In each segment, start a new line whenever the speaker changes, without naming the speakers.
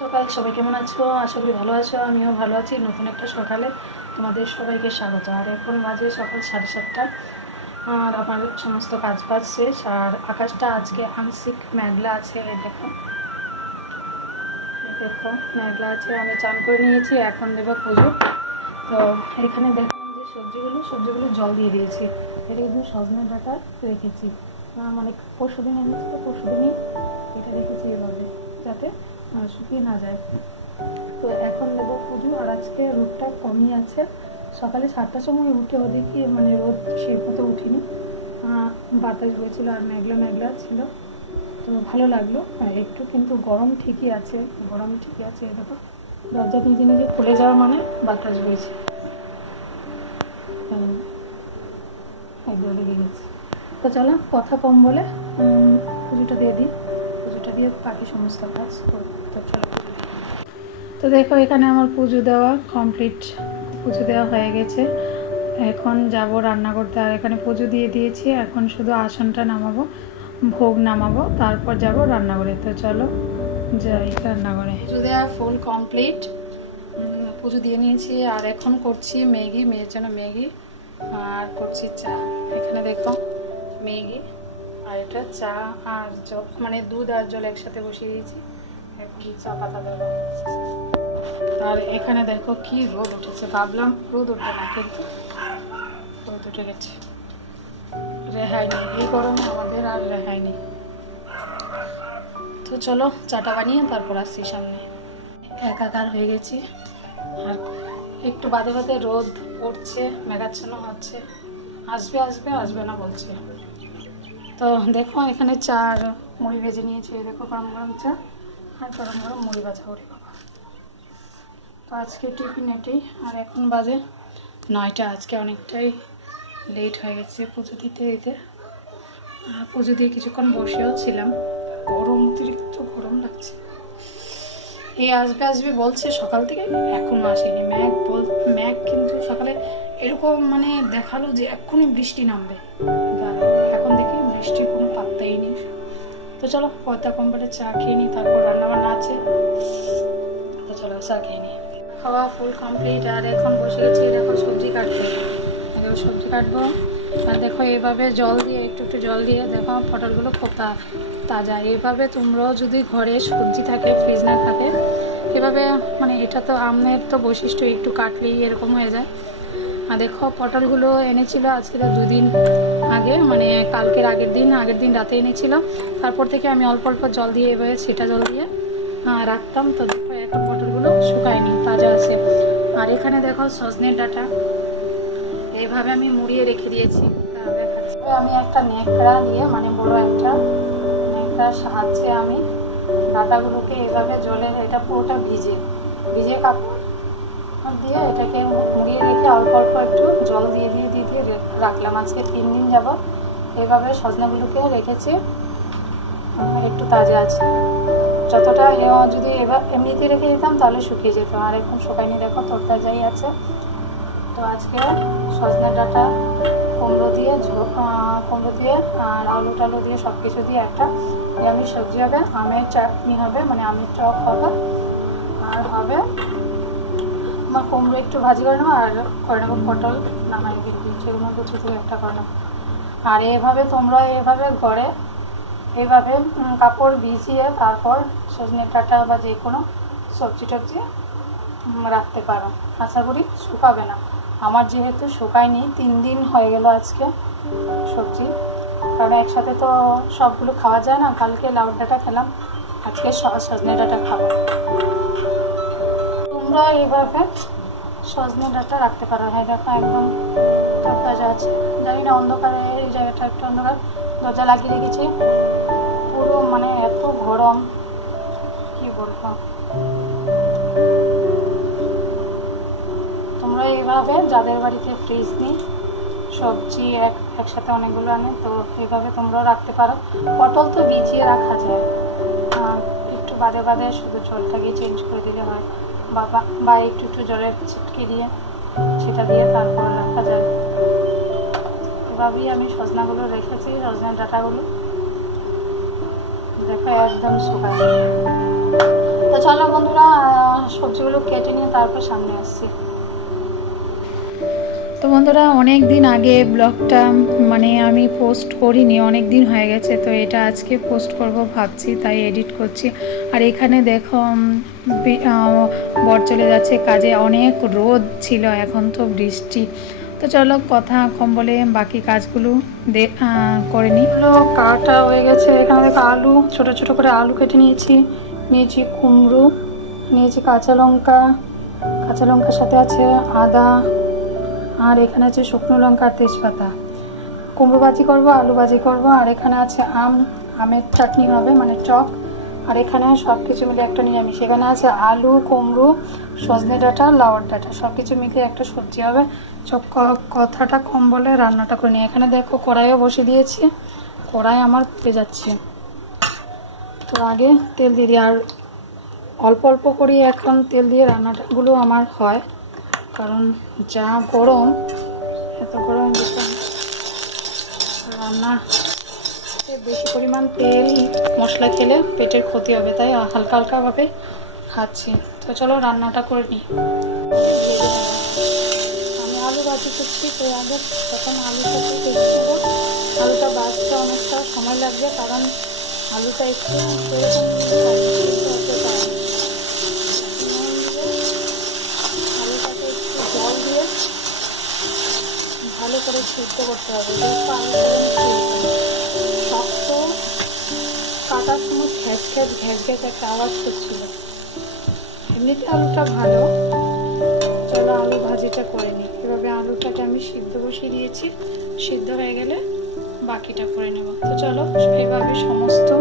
সকাল, সবাই কেমন আছো? আশা করি ভালো আছো, আমিও ভালো আছি। নতুন একটা সকালে তোমাদের সবাইকে স্বাগত। আর এখন বাজে সকাল সাড়ে সাতটা। আর আমার সমস্ত কাজ বাজ শেষ। আর আকাশটা আজকে আংশিক মেঘলা আছে দেখো। দেখো, মেঘলা আছে। আমি চান করে নিয়েছি, এখন দেবো পুজো। তো এখানে দেখলাম যে সবজিগুলো সবজিগুলো জল দিয়ে দিয়েছি। এটা কিন্তু সজনে ডাটা রেখেছি। মানে পরশু দিন এনেছি পরশু দিনই এটা রেখেছি এভাবে, যাতে শুকিয়ে না যায়। তো এখন দেবো পুজো আর আজকে রোদটা কমই আছে। সকালে সাতটার সময় উঠে ওদিকে মানে রোদ সেই মতো উঠিনি। বাতাস বইছিল আর মেঘলা মেঘলা ছিল। তো ভালো লাগল। আর একটু কিন্তু গরম ঠিকই আছে। গরম ঠিকই আছে দেখো। দরজা নিজে নিজে খুলে যাওয়া মানে বাতাস বইছে। একদম লেগে গেছে। তো চলো, কথা কম বলে পুজোটা দিয়ে দিই। দিয়ে বাকি সমস্ত কাজ করব তো চলো। পুজো দিই। তো দেখো, এখানে আমার পুজো দেওয়া কমপ্লিট পুজো দেওয়া হয়ে গেছে। এখন যাব রান্না করতে, আর এখানে পুজো দিয়ে দিয়েছি। এখন শুধু আসনটা নামাবো, ভোগ নামাবো, তারপর যাব রান্নাঘরে। তো চলো, যাই রান্নাঘরে। পুজো দেওয়া ফুল কমপ্লিট পুজো দিয়ে নিয়েছি, আর এখন করছি ম্যাগি, মেয়ের জন্য ম্যাগি, আর করছি চা। এখানে দেখো, ম্যাগি। আর এটা চা আর জল মানে দুধ আর জল একসাথে বসিয়ে দিয়েছি। এখন চা পাতা দেবো। আর এখানে দেখো কি রোদ উঠেছে। ভাবলাম রোদ উঠবে না, কিন্তু রোদ উঠে গেছে। রেহাই নেই, এই গরমে আমাদের আর রেহাই নেই। তো চলো, চাটা বানিয়ে তারপর আসছি সামনে। একাকার হয়ে গেছি। আর একটু বাদে বাদে রোদ পড়ছে মেঘাচ্ছন্ন হচ্ছে। আসবে আসবে আসবে না বলছে। তো দেখো, এখানে চা আর মুড়ি ভেজে নিয়েছি। দেখো, গরম গরম চা আর গরম গরম মুড়ি ভাজা, ওরে বাবা। তো আজকে টিফিন এটাই আর এখন বাজে নয়টা। আজকে অনেকটাই লেট হয়ে গেছে পুজো দিতে দিতে। আর পুজো দিয়ে কিছুক্ষণ বসেও ছিলাম। গরম, অতিরিক্ত গরম লাগছে। এই আসবে আসবে বলছে, সকাল থেকে এখনও আসেনি। ম্যাঘ বল, ম্যাঘ কিন্তু সকালে এরকম মানে দেখাল যে এক্ষুনি বৃষ্টি নামবে। তো চলো পয়তা কম্পারে চা খেয়ে নিই, তারপর রান্নাবান্না আছে। তো চলো, চা খেয়ে নিই। খাওয়া ফুল কমপ্লিট আর এখন বসে গেছি দেখো সবজি কাটতে। দেখো সবজি কাটবো। আর দেখো, এইভাবে জল দিয়ে, একটু একটু জল দিয়ে, দেখো পটলগুলো তা- তাজা। এইভাবে তোমরাও যদি ঘরে সবজি থাকে ফ্রিজ না থাকে, এভাবে মানে এটা তো আমের তো বৈশিষ্ট্য, একটু কাটলেই এরকম হয়ে যায়। দেখো, পটলগুলো এনেছিল আজকে তো দুদিন আগে মানে কালকের আগের দিন আগের দিন রাতে এনেছিল। তারপর থেকে আমি অল্প অল্প জল দিয়ে এভাবে সেটা জল দিয়ে রাখতাম। তো দেখো এখন পটলগুলো শুকায়নি, তাজা আছে। আর এখানে দেখো, সজনের ডাটা। এইভাবে আমি মুড়িয়ে রেখে দিয়েছি। আমি একটা নেকড়া দিয়ে মানে বড় একটা নেকড়ার সাহায্যে আমি ডাটাগুলোকে এভাবে জলে, এটা পুরোটা ভিজে ভিজে কাপড় দিয়ে এটাকে মুড়িয়ে রেখে অল্প অল্প একটু জল দিয়ে দিয়ে দিয়ে দিয়ে রাখলাম। আজকে তিন দিন যাব এভাবে সজনাগুলোকে রেখেছি। একটু তাজা আছে। যতটা যদি এবার এমনিতে রেখে দিতাম তাহলে শুকিয়ে যেত। আর এখন শুকায়নি, দেখো, তরতাজাই আছে। তো আজকে সজনা ডাঁটা, কুমড়ো দিয়ে কুমড়ো দিয়ে আর আলু টালু দিয়ে সব কিছু দিয়ে একটা নিরামিষ সবজি হবে। আমের চাটনি হবে মানে আমের টক হবে। আর হবে আমার কুমড়ো একটু ভাজি করে নেব আর করে নেব পটল নামাই দিই সেগুলো দুটো থেকে একটা করে নেব। আর এভাবে তোমরা এভাবে ঘরে এইভাবে উম, কাপড় ভিজিয়ে তারপর সজনে ডাঁটা বা যে কোনো সবজি টবজি রাখতে পারো। আশা করি শুকাবে না। আমার যেহেতু শুকায়নি তিন দিন হয়ে গেল আজকে সবজি। কারণ একসাথে তো সবগুলো খাওয়া যায় না। কালকে লাউ ডাঁটা খেলাম আজকে সজনে ডাঁটা খাব। তোমরা এইভাবে সজনে ডাঁটা রাখতে পারো। হ্যাঁ দেখো একদম তাজা আছে। জানি না অন্ধকারে এই জায়গাটা একটু অন্ধকার। দরজা লাগিয়ে রেখেছি। পুরো মানে এত গরম, কি বলব? তোমরা এইভাবে যাদের বাড়িতে ফ্রিজ নেই, সবজি এক, একসাথে অনেকগুলো আনে, তো এইভাবে তোমরাও রাখতে পারো। পটল তো ভিজিয়ে রাখা যায়। একটু বাদে বাদে শুধু জলটাকে চেঞ্জ করে দিলে হয়। বা বা- বা একটু একটু জলের ছিটকে দিয়ে সেটা দিয়ে তারপর রাখা যায়। এভাবেই আমি সজনাগুলো রেখেছি সজনা ডাঁটাগুলো। দেখো, একদম শুকায় তো চলো বন্ধুরা সবজিগুলো কেটে নিয়ে তারপর সামনে আসছি। তো বন্ধুরা অনেক দিন আগে ব্লগটা মানে আমি পোস্ট করিনি অনেক দিন হয়ে গেছে, তো এটা আজকে পোস্ট করব ভাবছি, তাই এডিট করছি। আর এখানে দেখো বর চলে যাচ্ছে, কাজে অনেক রোদ ছিল, এখন তো বৃষ্টি। তো চলো কথা কম বলে বাকি কাজগুলো করে নিই। কাটা হয়ে গেছে, এখানে দেখো আলু, ছোট ছোট করে আলু কেটে নিয়েছি। নিয়েছি কুমড়ো, নিয়েছি কাঁচা লঙ্কা, কাঁচা লঙ্কার সাথে আছে আদা আর এখানে আছে শুকনো লঙ্কা আর তেজপাতা। কুমড়ো ভাজি করব আলু ভাজি করব, আর এখানে আছে আম, আমের চাটনি হবে মানে টক আর এখানে সব কিছু মিলে একটা নিরামিষ। এখানে আছে আলু, কুমড়ো, সজনে ডাঁটা, লাউয়ার ডাঁটা। সব কিছু মিলিয়ে একটা সবজি হবে। সব কথাটা কম বলে রান্নাটা করে নিই। এখানে দেখো কড়াইও বসে দিয়েছি। কড়াই আমার ফুটে যাচ্ছে। তো আগে তেল দিয়ে দিই। আর অল্প অল্প করে এখন তেল দিয়ে রান্নাগুলো আমার হয়। কারণ যা গরম, এত গরম রান্না বেশি পরিমাণ তেল, মশলা খেলে পেটের ক্ষতি হবে, তাই হালকা হালকাভাবে খাচ্ছি। তো চলো রান্নাটা করে নিই। আমি আলু ভাজি করছি, তো আগে তখন আলুটাকে নেব। আলুটা বাজতে অনেকটা সময় লাগবে, কারণ আলুটা একটু করে সিদ্ধ করতে হবে। শক্ত কাটার সময় ঘ্যাস ঘ্যাস ঘ্যাস ঘ্যাস একটা আওয়াজ করছিল। এমনিতে আলুটা ভালো। চলো আলু ভাজিটা করে নিই। এভাবে আলুটাকে আমি সিদ্ধ বসিয়ে দিয়েছি। সিদ্ধ হয়ে গেলে বাকিটা করে নেব। তো চলো এভাবে সমস্ত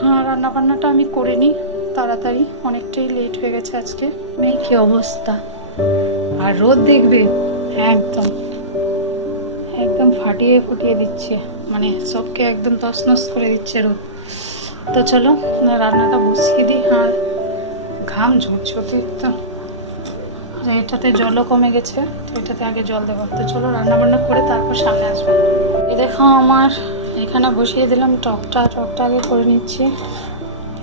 হ্যাঁ রান্নাবান্নাটা আমি করে নিই। তাড়াতাড়ি অনেকটাই লেট হয়ে গেছে আজকে। মেয়ে কি অবস্থা? আর রোদ দেখবে? একদম একদম। ফাটিয়ে ফুটিয়ে দিচ্ছে। মানে সবকে একদম তছনছ করে দিচ্ছে রোদ। তো চলো রান্নাটা বসিয়ে দিই। আর ঘাম ঝরছে অতিরিক্ত। এটাতে জলও কমে গেছে, তো এটাতে আগে জল দেবো। তো চলো রান্না বান্না করে তারপর সামনে আসব। এই দেখো আমার, এখানে বসিয়ে দিলাম টকটা। টকটা আগে করে নিচ্ছি।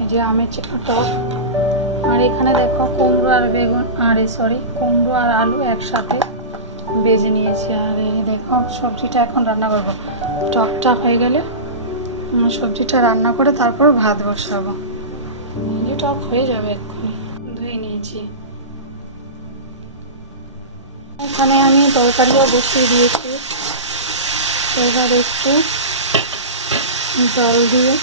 এই যে আমের টক। আর এখানে দেখো কুমড়ো আর বেগুন, আর সরি কুমড়ো আর আলু একসাথে বেজে নিয়েছি। আর এই দেখো, সবজিটা এখন রান্না করব। টকটা হয়ে গেলে সবজিটা রান্না করে তারপর ভাত বসাবো। টক হয়ে যাবে এক্ষুনি। ধুয়ে নিয়েছি। এখানে আমি তরকারিও বসিয়ে দিয়েছি। এবার একটু জল দিয়ে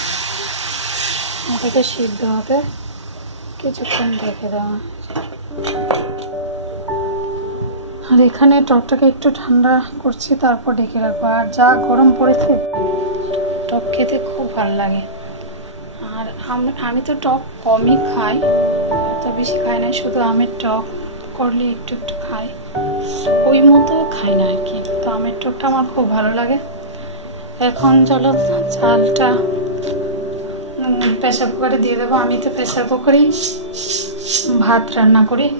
এটাকে সিদ্ধ হতে কিছুক্ষণ রেখে দেওয়া। আর এখানে টকটাকে একটু ঠান্ডা করছি, তারপর ঢেকে রাখব। আর যা গরম পড়েছে, টক খেতে খুব ভালো লাগে। আর আম- আমি তো টক কমই খাই, তো বেশি খাই না, শুধু আমের টক করলে একটু একটু খাই। ওই মতো খাই না আর কি, তো আমের টকটা আমার খুব ভালো লাগে। এখন চলো চালটা প্রেশার কুকারে দিয়ে দেবো। আমি তো প্রেশার কুকারেই ভাত রান্না করি।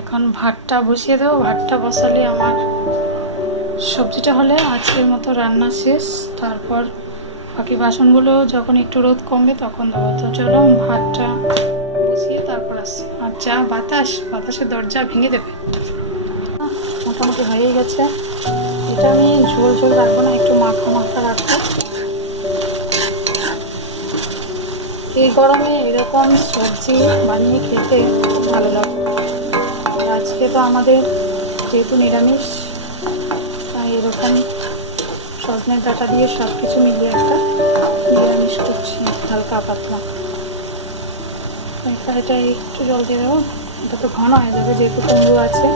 এখন ভাতটা বসিয়ে দেবো। ভাতটা বসালে আমার সবজিটা হলে আজকের মতো রান্না শেষ। তারপর বাকি বাসনগুলো যখন একটু রোদ কমবে তখন দেবো। তো চলো ভাতটা বসিয়ে তারপর আসছি। আর যা বাতাস বাতাসের দরজা ভেঙে দেবে। মোটামুটি হয়ে গেছে। এটা আমি ঝোল ঝোল রাখব না, একটু মাখা মাখা রাখব। এই গরমে এরকম সবজি বানিয়ে খেতে ভালো লাগে। আজকে তো আমাদের যেহেতু নিরামিষ, তাই এরকম সজনের ডাটা দিয়ে সব কিছু মিলিয়ে একটা নিরামিষ করছি, হালকা পাতলা। এটা একটু জল দিয়ে দেবো, এটা তো ঘন হয়ে যাবে, যেহেতু কুমড়ো আছে।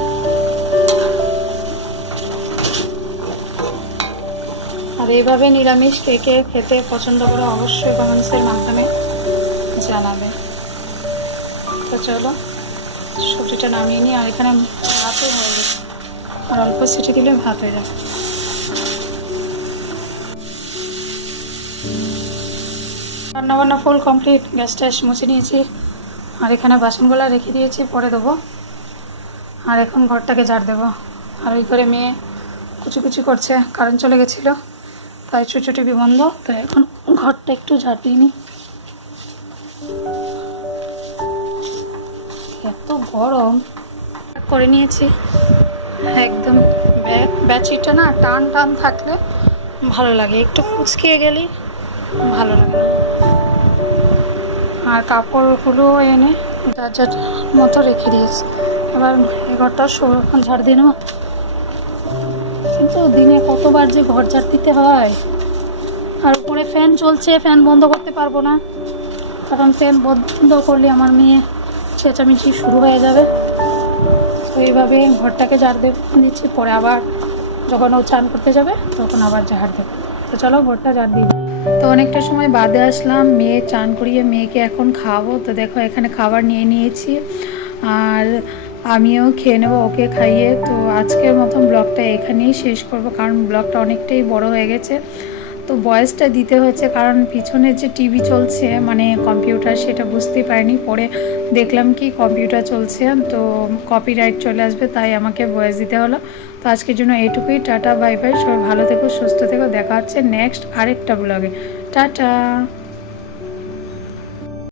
আর এইভাবে নিরামিষ কে কে খেতে পছন্দ করে অবশ্যই কমেন্টসের মাধ্যমে জানাবে। তো চলো। সবজিটা নামিয়ে নিই আর এখানে ভাতও হয়ে গেছে। আর অল্প সিটি দিলে ভাত হয়ে যাবে। রান্না বান্না ফুল কমপ্লিট গ্যাস ট্যাস মুছে নিয়েছি। আর এখানে বাসনগুলো রেখে দিয়েছি, পরে দেবো আর এখন ঘরটাকে ঝাড় দেবো। আর ওই করে মেয়ে কুচু কুচু করছে কারেন্ট চলে গেছিল, তাই ছোটো টিভি বন্ধ তো এখন ঘরটা একটু ঝাড় দিইনি এত গরম। করে নিয়েছি। একদম ব্যাচিটা না টান টান থাকলে ভালো লাগে। একটু কুচকিয়ে গেলেই ভালো লাগে আর কাপড়গুলো এনে যার যার মতো রেখে দিয়েছি। এবার এঘরটা ঝাড় দিয়ে কিন্তু দিনে কতবার যে ঘর ঝাড় দিতে হয়। আর উপরে ফ্যান চলছে, ফ্যান বন্ধ করতে পারব না। কারণ ফ্যান বন্ধ করলে আমার মেয়ে চেঁচামেচি শুরু হয়ে যাবে। তো এইভাবে ঘরটাকে ঝাড় দিয়ে দিচ্ছি, পরে আবার যখন ও চান করতে যাবে, তখন আবার ঝাড় দেবো। তো চলো ঘরটা ঝাড় দিই। তো অনেকটা সময় বাদে আসলাম, মেয়ে চান করিয়ে মেয়েকে এখন খাওয়াবো। তো দেখো, এখানে খাবার নিয়ে নিয়েছি। আর আমিও খেয়ে নেব, ওকে খাইয়ে। তো আজকের মতন ব্লগটা এখানেই শেষ করব, কারণ ব্লগটা অনেকটাই বড় হয়ে গেছে। তো বয়সটা দিতে হয়েছে, কারণ পিছনে যে টিভি চলছে মানে কম্পিউটার সেটা বুঝতে পারিনি। পরে দেখলাম কি কম্পিউটার চলছে, তো কপিরাইট চলে আসবে, তাই আমাকে বয়স দিতে হলো। তো আজকের জন্য এইটুকুই, টাটা বাই বাই সবাই ভালো থেকো, সুস্থ থেকো, দেখা হচ্ছে নেক্সট আরেকটা ব্লগে টাটা!